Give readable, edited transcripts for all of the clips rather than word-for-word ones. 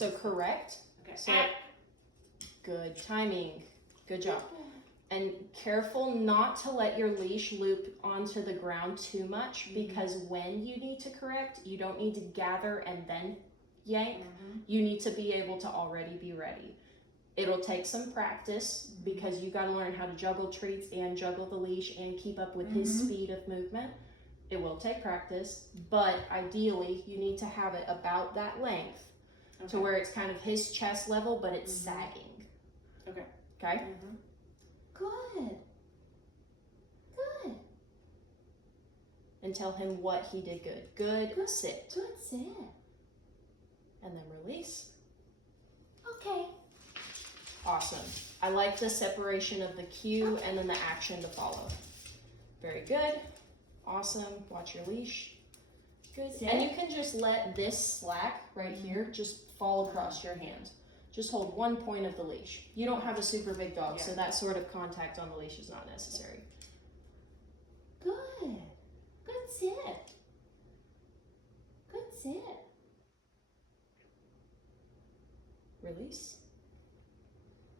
So correct. Okay. So good timing. Good job. And careful not to let your leash loop onto the ground too much, because when you need to correct, you don't need to gather and then yank. You need to be able to already be ready. It'll take some practice because you got to learn how to juggle treats and juggle the leash and keep up with his speed of movement. It will take practice, but ideally you need to have it about that length to where it's kind of his chest level, but it's sagging. Okay. Okay? Good. Good. And tell him what he did good. Good, sit. Good sit. And then release. Okay. Awesome. I like the separation of the cue and then the action to follow. Very good. Awesome. Watch your leash. Good. Sit. And you can just let this slack right here just fall across your hand. Just hold one point of the leash. You don't have a super big dog, so that sort of contact on the leash is not necessary. Good. Good sit. Good sit. Release.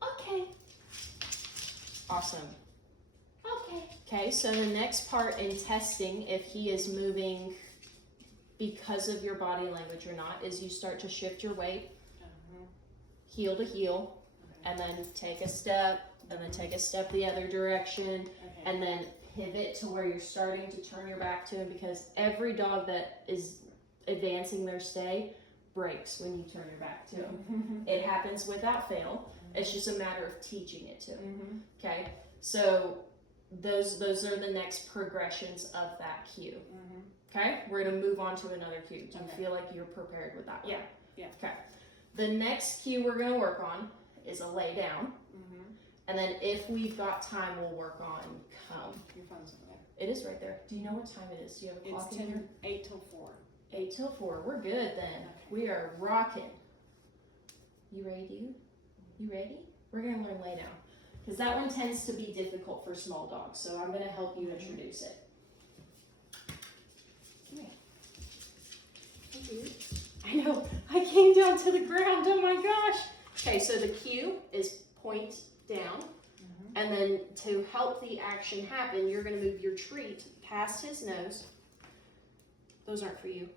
Okay. Awesome. Okay. Okay, so the next part in testing if he is moving because of your body language or not is you start to shift your weight, heel to heel, and then take a step, and then take a step the other direction, and then pivot to where you're starting to turn your back to him, because every dog that is advancing their stay breaks when you turn your back to him. It happens without fail. It's just a matter of teaching it to him. Okay, so those are the next progressions of that cue. Okay, we're gonna move on to another cue. Do you feel like you're prepared with that one? Yeah. Okay. The next cue we're gonna work on is a lay down. And then if we've got time, we'll work on come. Your phone's over there. It is right there. Do you know what time it is? Do you have a clock It's in here? 8 till 4. 8 till 4. We're good then. We are rocking. You ready? You ready? We're gonna learn lay down, because that one tends to be difficult for small dogs. So I'm gonna help you introduce it. Come here. Hey, dude. I know. I came down to the ground. Oh my gosh. Okay, so the cue is point down. And then to help the action happen, you're going to move your treat past his nose. Those aren't for you.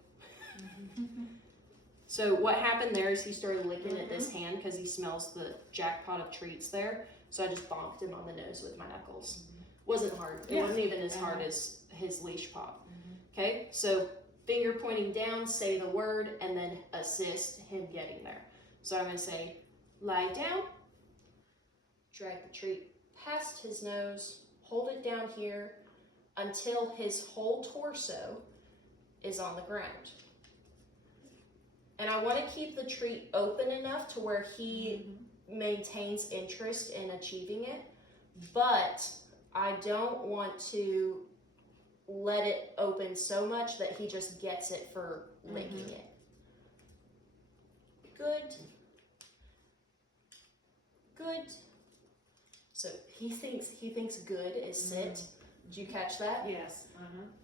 So what happened there is he started licking at this hand because he smells the jackpot of treats there. So I just bonked him on the nose with my knuckles. Wasn't hard. It wasn't even as hard as his leash pop. Okay, so finger pointing down, say the word, and then assist him getting there. So I'm going to say, lie down, drag the treat past his nose, hold it down here until his whole torso is on the ground. And I want to keep the treat open enough to where he maintains interest in achieving it, but I don't want to let it open so much that he just gets it for licking it. Good. Good. So he thinks good is sit. Did you catch that? Yes.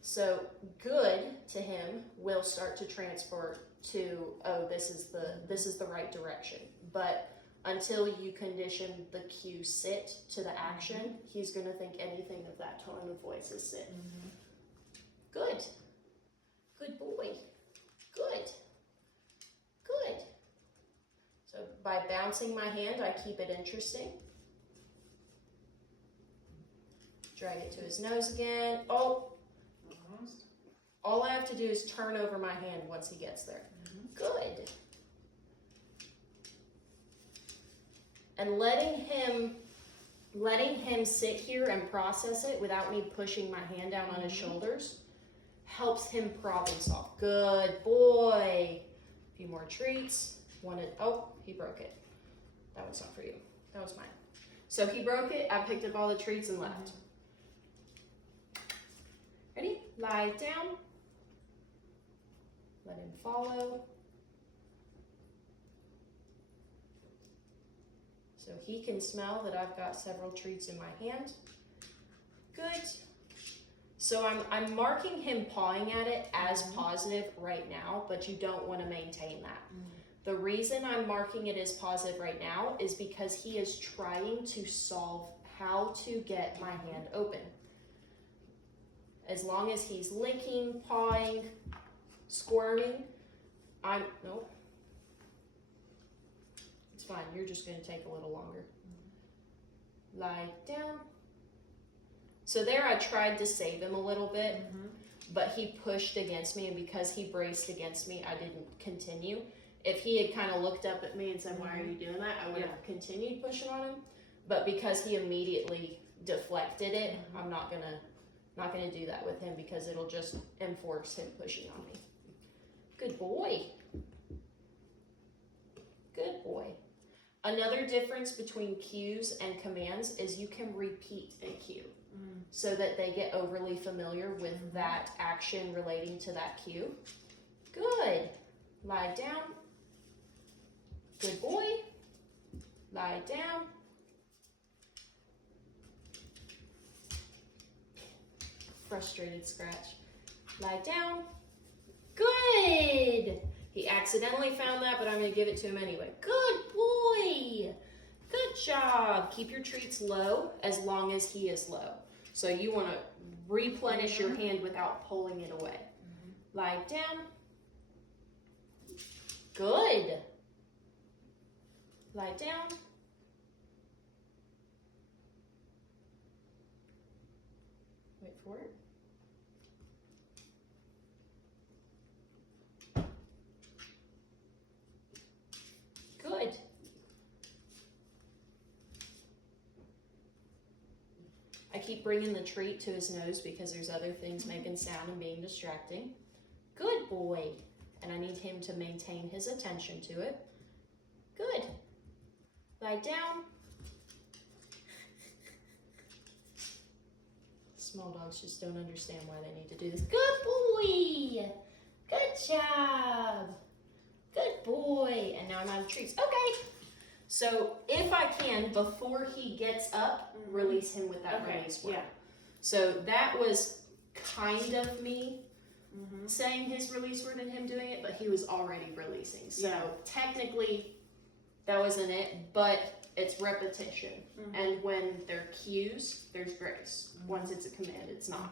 So good to him will start to transport to, oh, this is the right direction. But until you condition the cue sit to the action, he's gonna think anything of that tone of voice is sit. Good. Good boy. Good. Good. So by bouncing my hand, I keep it interesting. Drag it to his nose again. Oh, all I have to do is turn over my hand once he gets there. Good. And letting him sit here and process it without me pushing my hand down on his shoulders helps him problem solve. Good boy. A few more treats. Oh, he broke it. That one's not for you. That was mine. So he broke it. I picked up all the treats and left. Ready? Lie down. Let him follow. So he can smell that I've got several treats in my hand. Good. So I'm marking him pawing at it as positive right now, but you don't want to maintain that. The reason I'm marking it as positive right now is because he is trying to solve how to get my hand open. As long as he's licking, pawing, squirming, nope. It's fine, you're just gonna take a little longer. Lie down. So there I tried to save him a little bit, but he pushed against me, and because he braced against me, I didn't continue. If he had kind of looked up at me and said, why are you doing that? I would have continued pushing on him. But because he immediately deflected it, I'm not gonna do that with him because it'll just enforce him pushing on me. Good boy. Good boy. Another difference between cues and commands is you can repeat a cue so that they get overly familiar with that action relating to that cue. Good. Lie down. Good boy. Lie down. Frustrated scratch. Lie down. Good. He accidentally found that, but I'm going to give it to him anyway. Good boy. Good job. Keep your treats low as long as he is low. So you want to replenish your hand without pulling it away. Lie down. Good. Lie down. Wait for it. Good. I keep bringing the treat to his nose because there's other things making sound and being distracting. Good boy. And I need him to maintain his attention to it. Good. Lie down. Small dogs just don't understand why they need to do this. Good boy. Good job. Good boy. And now I'm out of treats. Okay. So if I can, before he gets up, release him with that release word. Yeah. So that was kind of me saying his release word and him doing it, but he was already releasing. So technically that wasn't it, but it's repetition. And when they're cues, there's grace. Once it's a command, it's not.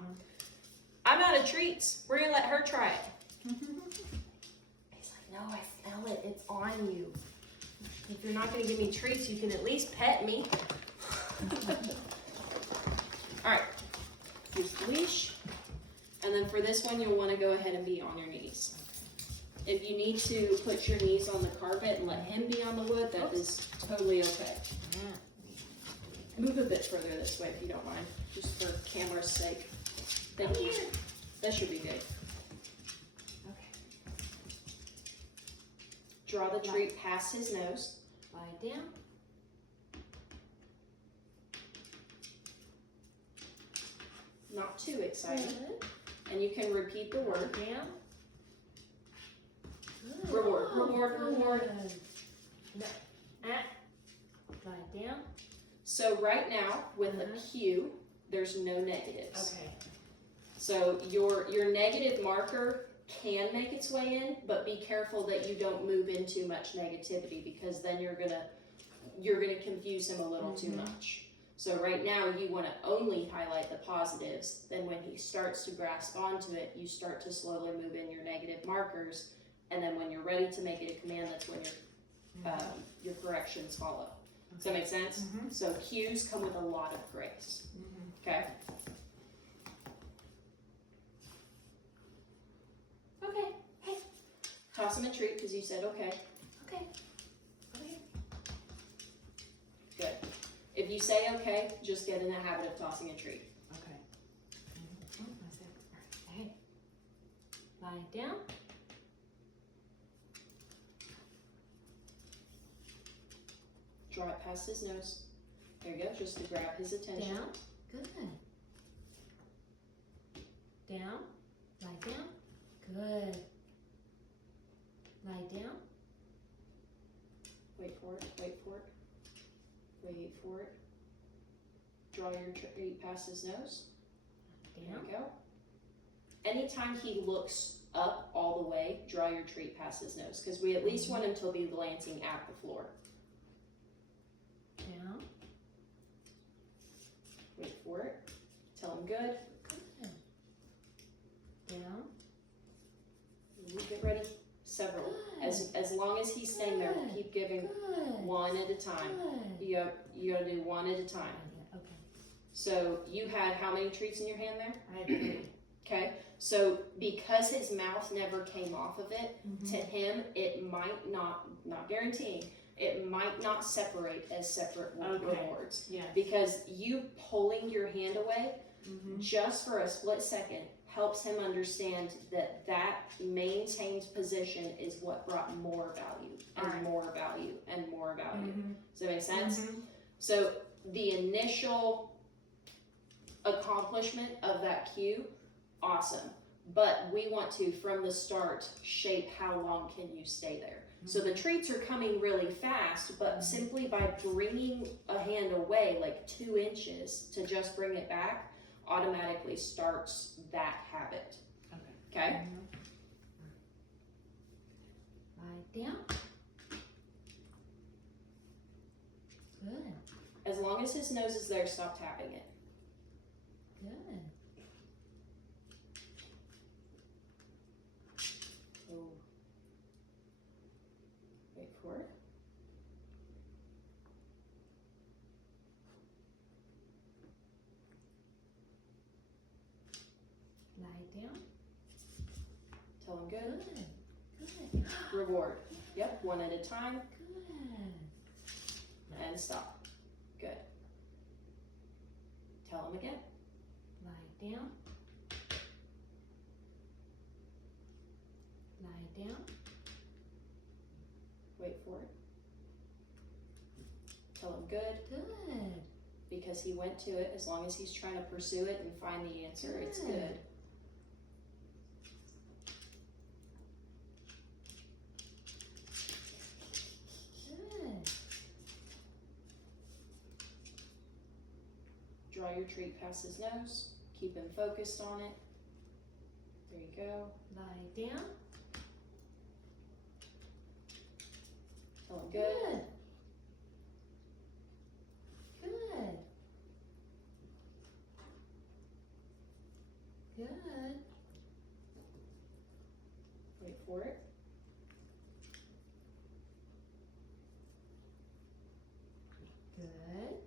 I'm out of treats. We're gonna let her try it. He's like, no, I smell it. It's on you. If you're not gonna give me treats, you can at least pet me. All right, here's the leash. And then for this one, you'll want to go ahead and be on your knees. If you need to put your knees on the carpet and let him be on the wood, that is totally okay. Move a bit further this way if you don't mind, just for camera's sake. Thank you. That should be good. Okay. Draw the treat past his nose. Lie down. Not too excited. And you can repeat the word. Down. Reward, reward, reward. No. Lie down. So right now, with a cue, there's no negatives. Okay. So your negative marker can make its way in, but be careful that you don't move in too much negativity because then you're gonna confuse him a little too much. So right now you want to only highlight the positives. Then when he starts to grasp onto it, you start to slowly move in your negative markers. And then when you're ready to make it a command, that's when your corrections follow. Does that make sense? So cues come with a lot of grace. Okay? Okay. Hey. Toss him a treat because you said okay. Okay. Okay. Good. If you say okay, just get in the habit of tossing a treat. Okay. Hey. Lie down. Draw it past his nose. There you go, just to grab his attention. Down. Good. Down. Lie down. Good. Lie down. Wait for it. Wait for it. Wait for it. Draw your treat past his nose. There you go. Anytime he looks up all the way, draw your treat past his nose. Because we at least want him to be glancing at the floor. Down. Wait for it. Tell him good. Good. Down. You get ready. Several. Good. As long as he's staying there, we'll keep giving Good. one at a time. Good. You gotta do one at a time. Okay. So you had how many treats in your hand there? I had 3. Okay. So because his mouth never came off of it, to him it might not guaranteeing, it might not separate as separate rewards. Yeah. Because you pulling your hand away just for a split second helps him understand that that maintained position is what brought more value and more value and more value. Does that make sense? So the initial accomplishment of that cue, awesome. But we want to, from the start, shape how long can you stay there. So the treats are coming really fast, but simply by bringing a hand away like 2 inches to just bring it back, automatically starts that habit. Okay? Lie down. Good. As long as his nose is there, stop tapping it. Good. Oh. Wait for it. Lie down. Tell him good. Good. Good. Reward. Yep, one at a time. Good. And stop. Good. Tell him again. Lie down. Lie down. Wait for it. Tell him good. Good. Because he went to it, as long as he's trying to pursue it and find the answer, it's good. Good. Draw your treat past his nose. Keep him focused on it. There you go. Lie down. Tell him good. Good. Good. Good. Wait for it. Good.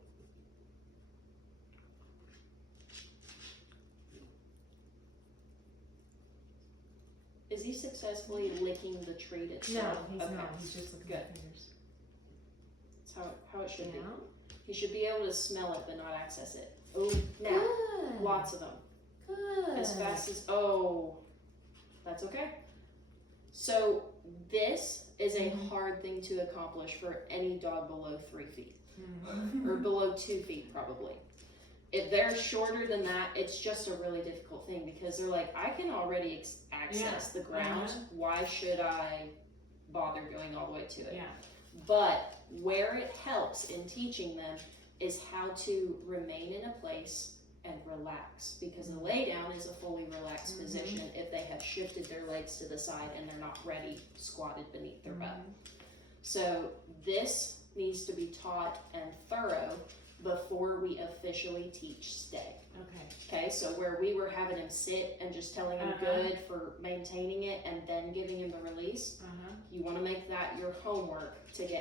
Is he successfully licking the treat No, itself? he's Okay. not. He's just looking Good. at fingers. That's how it should be. Down. He should be able to smell it but not access it. Oh, now, Good. lots of them. Good. As fast as, oh, that's okay. So this is a hard thing to accomplish for any dog below 3 feet or below 2 feet probably. If they're shorter than that, it's just a really difficult thing because they're like, I can already access the ground. Why should I bother going all the way to it? Yeah. But where it helps in teaching them is how to remain in a place and relax, because a lay down is a fully relaxed position if they have shifted their legs to the side and they're not ready squatted beneath their butt. So this needs to be taught and thorough before we officially teach stay. Okay, so where we were having him sit and just telling him good for maintaining it and then giving him the release, you want to make that your homework to get